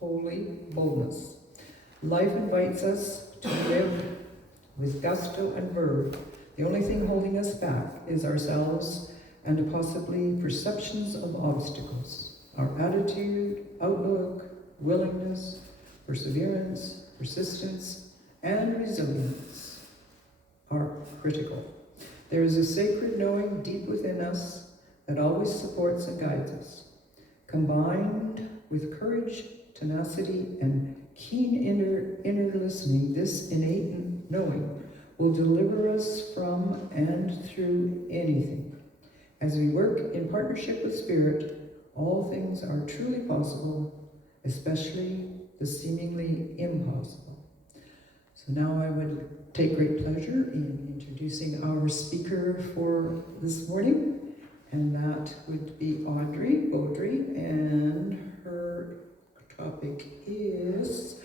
holy boldness. Life invites us to live with gusto and verve. The only thing holding us back is ourselves and possibly perceptions of obstacles. Our attitude, outlook, willingness, perseverance, persistence, and resilience are critical. There is a sacred knowing deep within us that always supports and guides us. Combined with courage, tenacity, and keen inner listening, this innate knowing will deliver us from and through anything. As we work in partnership with Spirit, all things are truly possible, especially the seemingly impossible. So now I would take great pleasure in introducing our speaker for this morning, and that would be Audrey Beaudry, and her topic is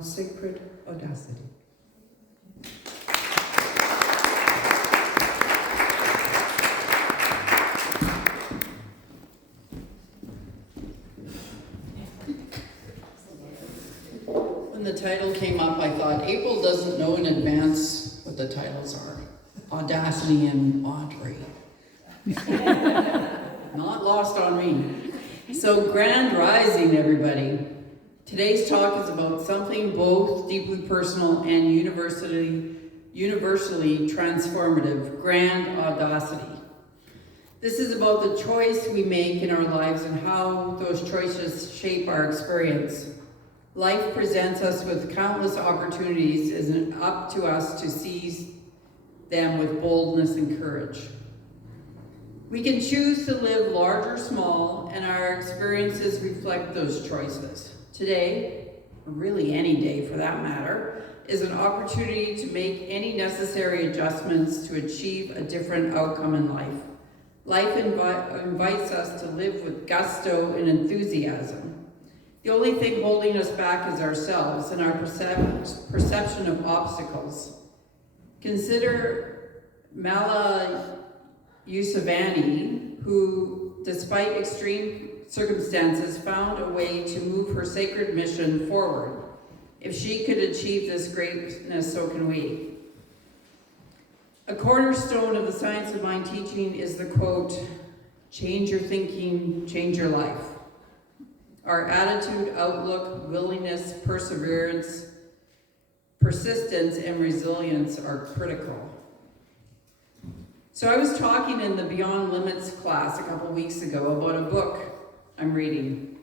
Sacred Audacity. When the title came up, I thought, April doesn't know in advance what the titles are. Audacity and Audrey. Not lost on me. So, grand rising, everybody. Today's talk is about something both deeply personal and universally transformative, grand audacity. This is about the choice we make in our lives and how those choices shape our experience. Life presents us with countless opportunities, and it's up to us to seize them with boldness and courage. We can choose to live large or small, and our experiences reflect those choices. Today, or really any day for that matter, is an opportunity to make any necessary adjustments to achieve a different outcome in life. Life invites us to live with gusto and enthusiasm. The only thing holding us back is ourselves and our perception of obstacles. Consider Mala Yousafzai, who, despite extreme circumstances, found a way to move her sacred mission forward. If she could achieve this greatness, so can we. A cornerstone of the Science of Mind teaching is the quote, "Change your thinking, change your life." Our attitude, outlook, willingness, perseverance, persistence, and resilience are critical. So I was talking in the Beyond Limits class a couple weeks ago about a book I'm reading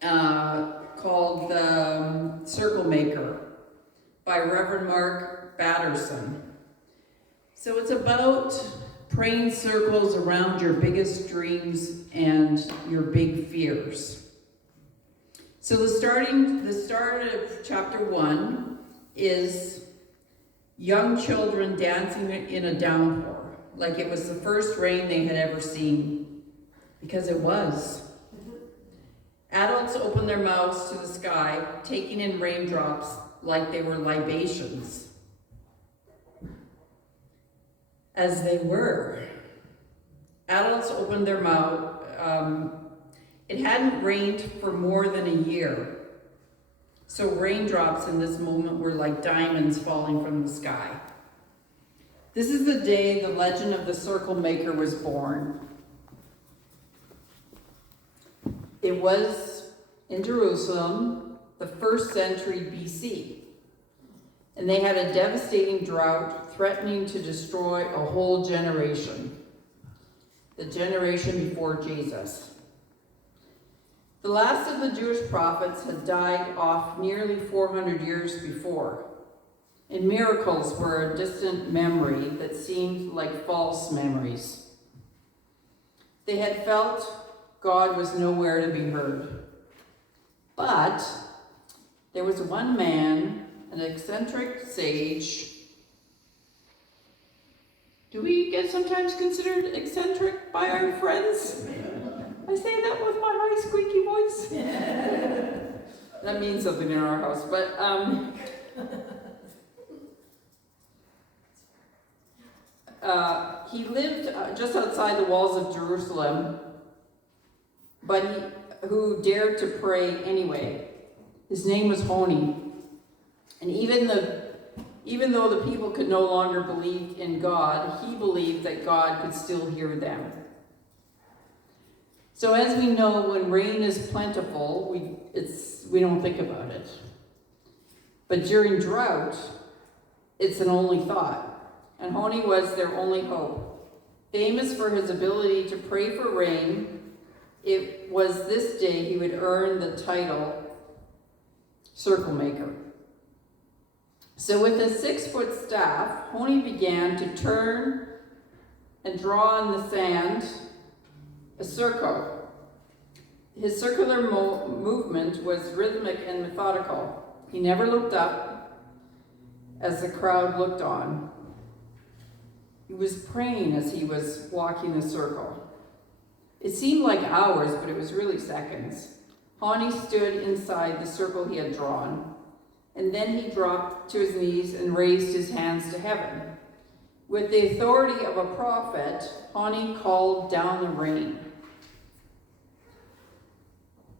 called The Circle Maker by Reverend Mark Batterson. So it's about praying circles around your biggest dreams and your big fears. So the start of chapter 1 is young children dancing in a downpour, like it was the first rain they had ever seen, because it was. Adults opened their mouths to the sky, taking in raindrops like they were libations. As they were. Adults opened their mouth. It hadn't rained for more than a year. So raindrops in this moment were like diamonds falling from the sky. This is the day the legend of the Circle Maker was born. It was in Jerusalem, the 1st century BC. And they had a devastating drought threatening to destroy a whole generation. The generation before Jesus. The last of the Jewish prophets had died off nearly 400 years before, and miracles were a distant memory that seemed like false memories. They had felt God was nowhere to be heard. But there was one man, an eccentric sage. Do we get sometimes considered eccentric by our friends? I say that with my high squeaky voice. That means something in our house, but he lived just outside the walls of Jerusalem, but who dared to pray anyway. His name was Honi. And even though the people could no longer believe in God, he believed that God could still hear them. So as we know, when rain is plentiful, we don't think about it. But during drought, it's an only thought. And Honi was their only hope. Famous for his ability to pray for rain, it was this day he would earn the title Circle Maker. So with a 6-foot staff, Honi began to turn and draw in the sand a circle. His circular movement was rhythmic and methodical. He never looked up as the crowd looked on. He was praying as he was walking the circle. It seemed like hours, but it was really seconds. Honi stood inside the circle he had drawn, and then he dropped to his knees and raised his hands to heaven. With the authority of a prophet, Honi called down the rain.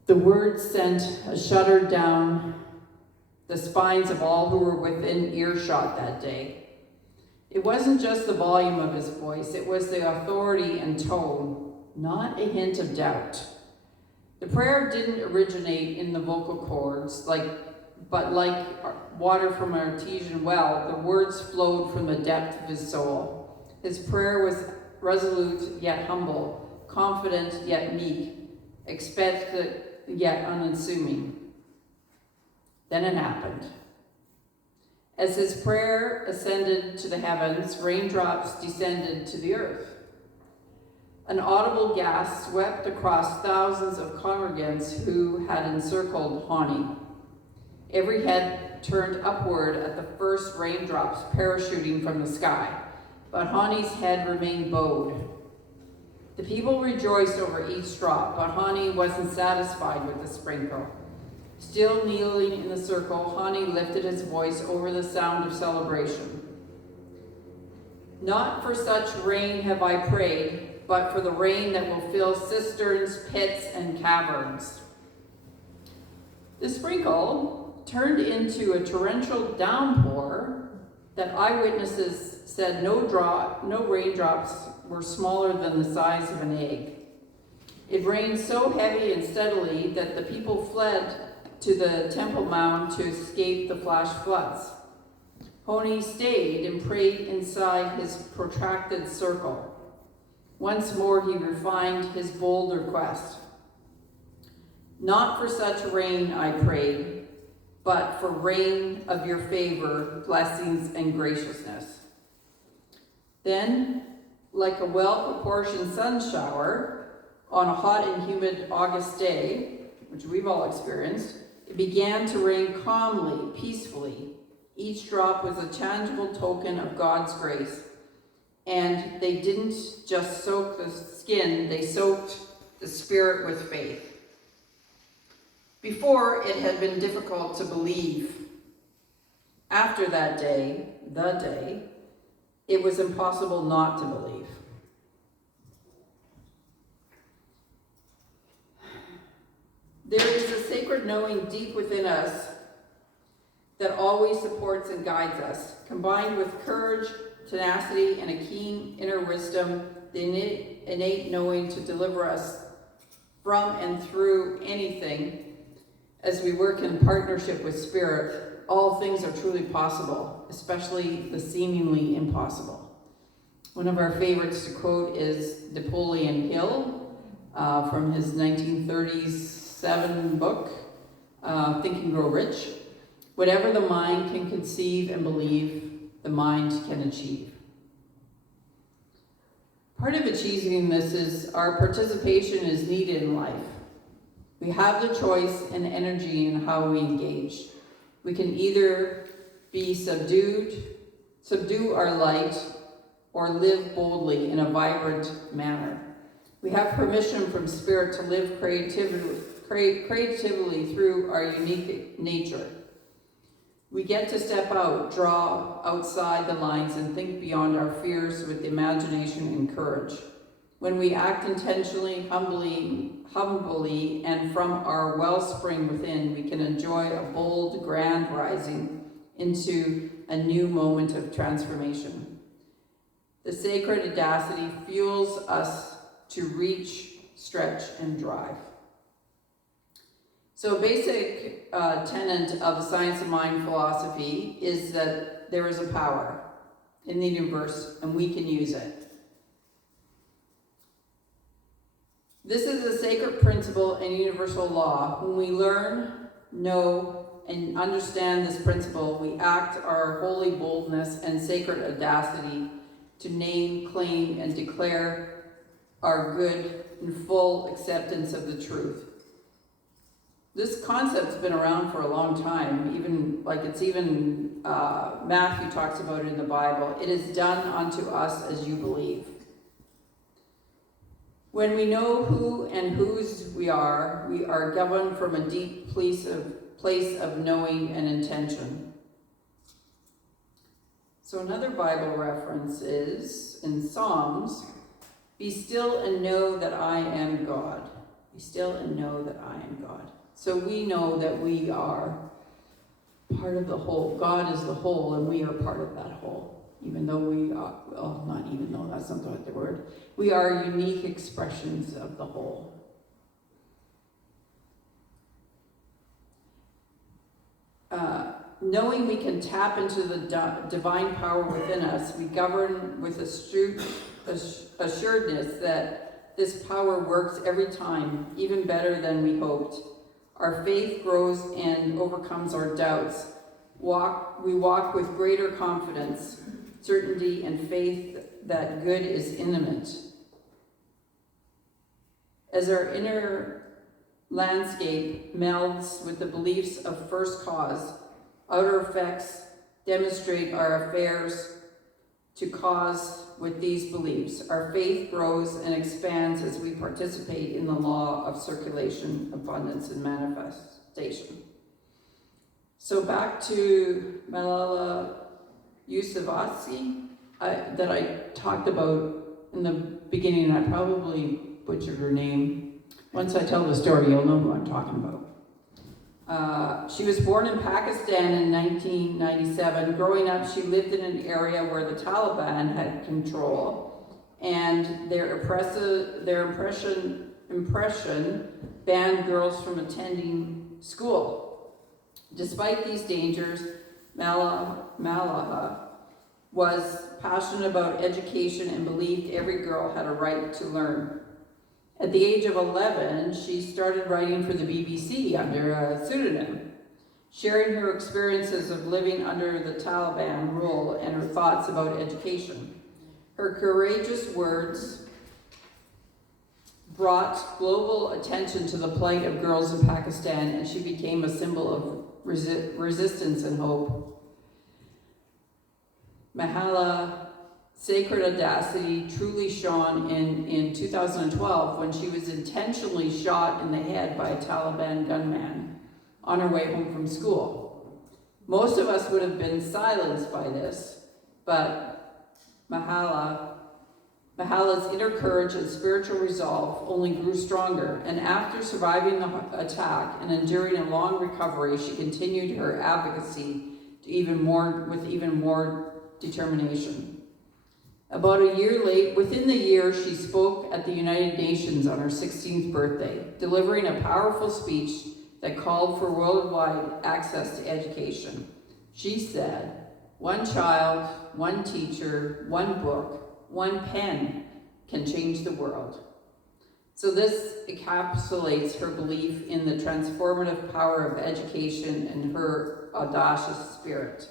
The words sent a shudder down the spines of all who were within earshot that day. It wasn't just the volume of his voice, it was the authority and tone, not a hint of doubt. The prayer didn't originate in the vocal cords, but like water from an artesian well, the words flowed from the depth of his soul. His prayer was resolute yet humble, confident yet meek, expectant yet unassuming. Then it happened. As his prayer ascended to the heavens, raindrops descended to the earth. An audible gasp swept across thousands of congregants who had encircled Honi. Every head turned upward at the first raindrops parachuting from the sky, but Honi's head remained bowed. The people rejoiced over each drop, but Honi wasn't satisfied with the sprinkle. Still kneeling in the circle, Honi lifted his voice over the sound of celebration. Not for such rain have I prayed, but for the rain that will fill cisterns, pits, and caverns. The sprinkle turned into a torrential downpour that eyewitnesses said no raindrops were smaller than the size of an egg. It rained so heavy and steadily that the people fled to the Temple Mount to escape the flash floods. Honi stayed and prayed inside his protracted circle. Once more he refined his bold request. Not for such rain I prayed, but for rain of your favor, blessings, and graciousness. Then, like a well-proportioned sun shower on a hot and humid August day, which we've all experienced, it began to rain calmly, peacefully. Each drop was a tangible token of God's grace. And they didn't just soak the skin, they soaked the spirit with faith. Before, it had been difficult to believe. After that day, the day, it was impossible not to believe. There is a sacred knowing deep within us that always supports and guides us, combined with courage, tenacity, and a keen inner wisdom, the innate knowing to deliver us from and through anything. As we work in partnership with Spirit, all things are truly possible, especially the seemingly impossible. One of our favorites to quote is Napoleon Hill from his 1937 book, Think and Grow Rich. Whatever the mind can conceive and believe, the mind can achieve. Part of achieving this is our participation is needed in life. We have the choice and energy in how we engage. We can either be subdue our light, or live boldly in a vibrant manner. We have permission from Spirit to live creatively through our unique nature. We get to step out, draw outside the lines, and think beyond our fears with imagination and courage. When we act intentionally, humbly, and from our wellspring within, we can enjoy a bold, grand rising into a new moment of transformation. The sacred audacity fuels us to reach, stretch, and drive. So a basic tenet of the science of mind philosophy is that there is a power in the universe and we can use it. This is a sacred principle and universal law. When we learn, know, and understand this principle, we act our holy boldness and sacred audacity to name, claim, and declare our good and full acceptance of the truth. This concept's been around for a long time, Matthew talks about it in the Bible. It is done unto us as you believe. When we know who and whose we are governed from a deep place of knowing and intention. So another Bible reference is in Psalms, be still and know that I am God. Be still and know that I am God. So we know that we are part of the whole. God is the whole, and we are part of that whole. Even though we are, well, not even though, that's not the word. We are unique expressions of the whole. Knowing we can tap into the divine power within us, we govern with assuredness that this power works every time, even better than we hoped. Our faith grows and overcomes our doubts. We walk with greater confidence, certainty, and faith that good is imminent. As our inner landscape melds with the beliefs of first cause, outer effects demonstrate our affairs to cause with these beliefs. Our faith grows and expands as we participate in the law of circulation, abundance, and manifestation. So back to Malala Yousafzai that I talked about in the beginning, and I probably butchered her name. Once I tell the story, you'll know who I'm talking about. She was born in Pakistan in 1997. Growing up, she lived in an area where the Taliban had control, and their impression banned girls from attending school. Despite these dangers, Malala was passionate about education and believed every girl had a right to learn. At the age of 11, she started writing for the BBC under a pseudonym, sharing her experiences of living under the Taliban rule and her thoughts about education. Her courageous words brought global attention to the plight of girls in Pakistan, and she became a symbol of resistance and hope. Malala's sacred audacity truly shone in 2012 when she was intentionally shot in the head by a Taliban gunman on her way home from school. Most of us would have been silenced by this, but Malala's inner courage and spiritual resolve only grew stronger, and after surviving the attack and enduring a long recovery, she continued her advocacy with even more determination. About a year within the year, she spoke at the United Nations on her 16th birthday, delivering a powerful speech that called for worldwide access to education. She said, "One child, one teacher, one book, one pen can change the world." So this encapsulates her belief in the transformative power of education and her audacious spirit.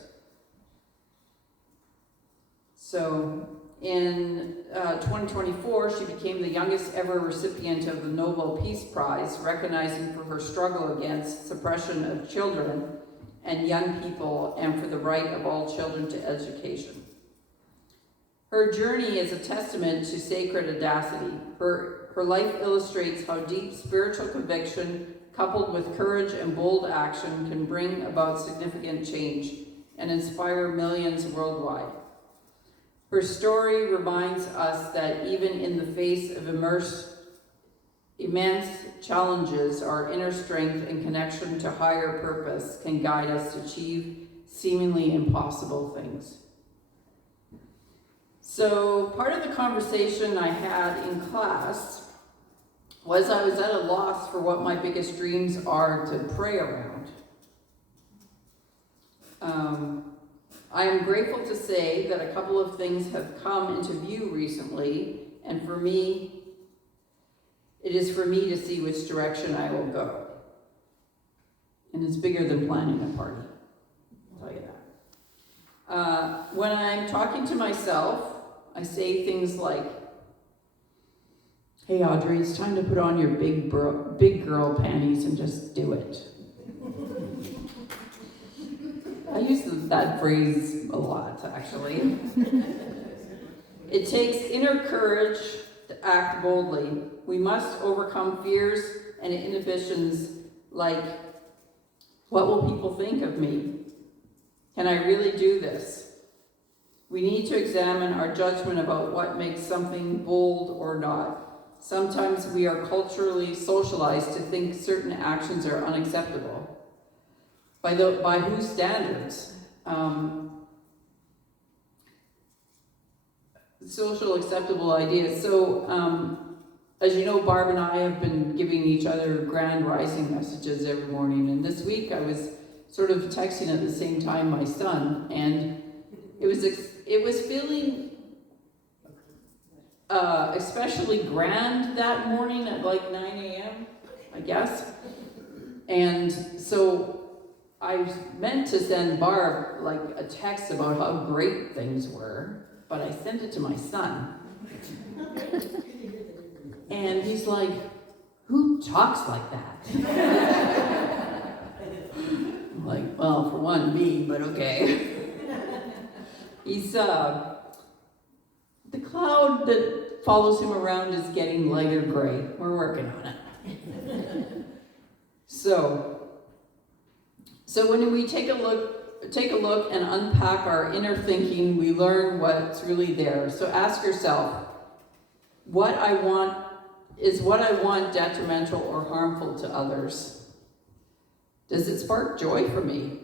So in 2024, she became the youngest ever recipient of the Nobel Peace Prize, recognizing for her struggle against suppression of children and young people and for the right of all children to education. Her journey is a testament to sacred audacity. Her life illustrates how deep spiritual conviction, coupled with courage and bold action, can bring about significant change and inspire millions worldwide. Her story reminds us that even in the face of immense challenges, our inner strength and connection to higher purpose can guide us to achieve seemingly impossible things. So part of the conversation I had in class was I was at a loss for what my biggest dreams are to pray around. I am grateful to say that a couple of things have come into view recently, and for me, it is for me to see which direction I will go. And it's bigger than planning a party, I'll tell you that. When I'm talking to myself, I say things like, "Hey Audrey, it's time to put on your big girl panties and just do it." I use that phrase a lot, actually. It takes inner courage to act boldly. We must overcome fears and inhibitions like, what will people think of me? Can I really do this? We need to examine our judgment about what makes something bold or not. Sometimes we are culturally socialized to think certain actions are unacceptable. By whose standards? Social acceptable ideas. So, as you know, Barb and I have been giving each other grand rising messages every morning. And this week I was sort of texting at the same time my son, and it was feeling especially grand that morning at like 9 a.m., I guess. And so I meant to send Barb like a text about how great things were, but I sent it to my son. And he's like, "Who talks like that?" I'm like, "Well, for one, me, but okay." He's, the cloud that follows him around is getting lighter gray. We're working on it. So when we take a look and unpack our inner thinking, we learn what's really there. So ask yourself, is what I want detrimental or harmful to others? Does it spark joy for me?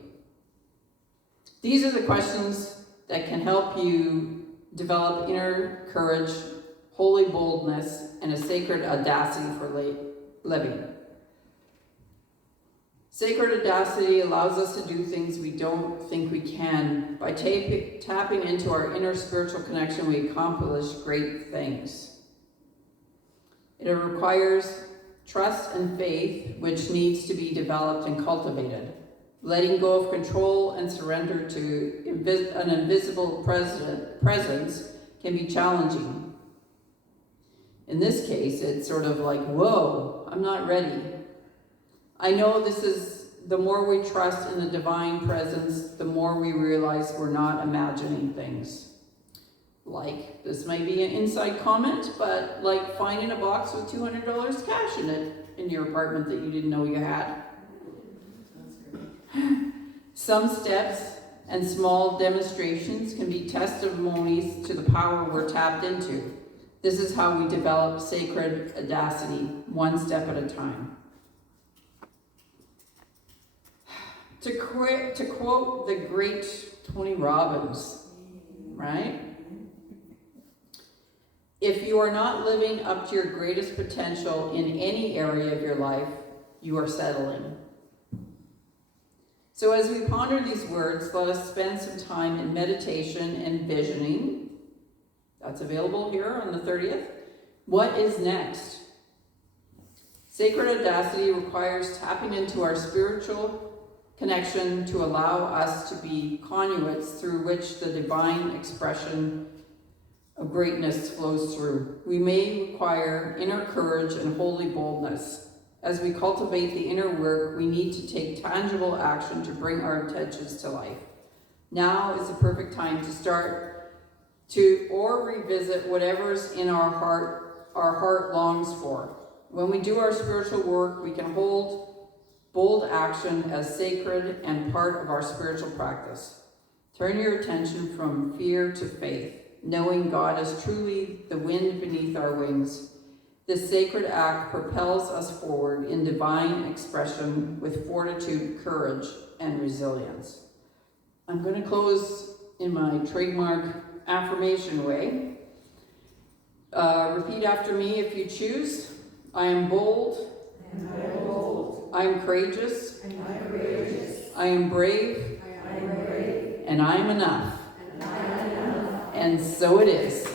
These are the questions that can help you develop inner courage, holy boldness, and a sacred audacity for living. Sacred audacity allows us to do things we don't think we can. By tapping into our inner spiritual connection, we accomplish great things. It requires trust and faith, which needs to be developed and cultivated. Letting go of control and surrender to an invisible presence can be challenging. In this case, it's sort of like, whoa, I'm not ready. I know this is, the more we trust in the divine presence, the more we realize we're not imagining things. Like, this may be an inside comment, but like finding a box with $200 cash in it in your apartment that you didn't know you had. Some steps and small demonstrations can be testimonies to the power we're tapped into. This is how we develop sacred audacity, one step at a time. To quote the great Tony Robbins, right? If you are not living up to your greatest potential in any area of your life, you are settling. So as we ponder these words, let us spend some time in meditation and visioning. That's available here on the 30th. What is next? Sacred audacity requires tapping into our spiritual connection to allow us to be conduits through which the divine expression of greatness flows through. We may require inner courage and holy boldness. As we cultivate the inner work, we need to take tangible action to bring our intentions to life. Now is the perfect time to start to or revisit whatever's in our heart longs for. When we do our spiritual work, we can hold bold action as sacred and part of our spiritual practice. Turn your attention from fear to faith. knowing God is truly the wind beneath our wings. This sacred act propels us forward in divine expression with fortitude, courage, and resilience. I'm going to close in my trademark affirmation way. Repeat after me if you choose. I am bold. I am courageous. I am brave. And I am enough. And so it is.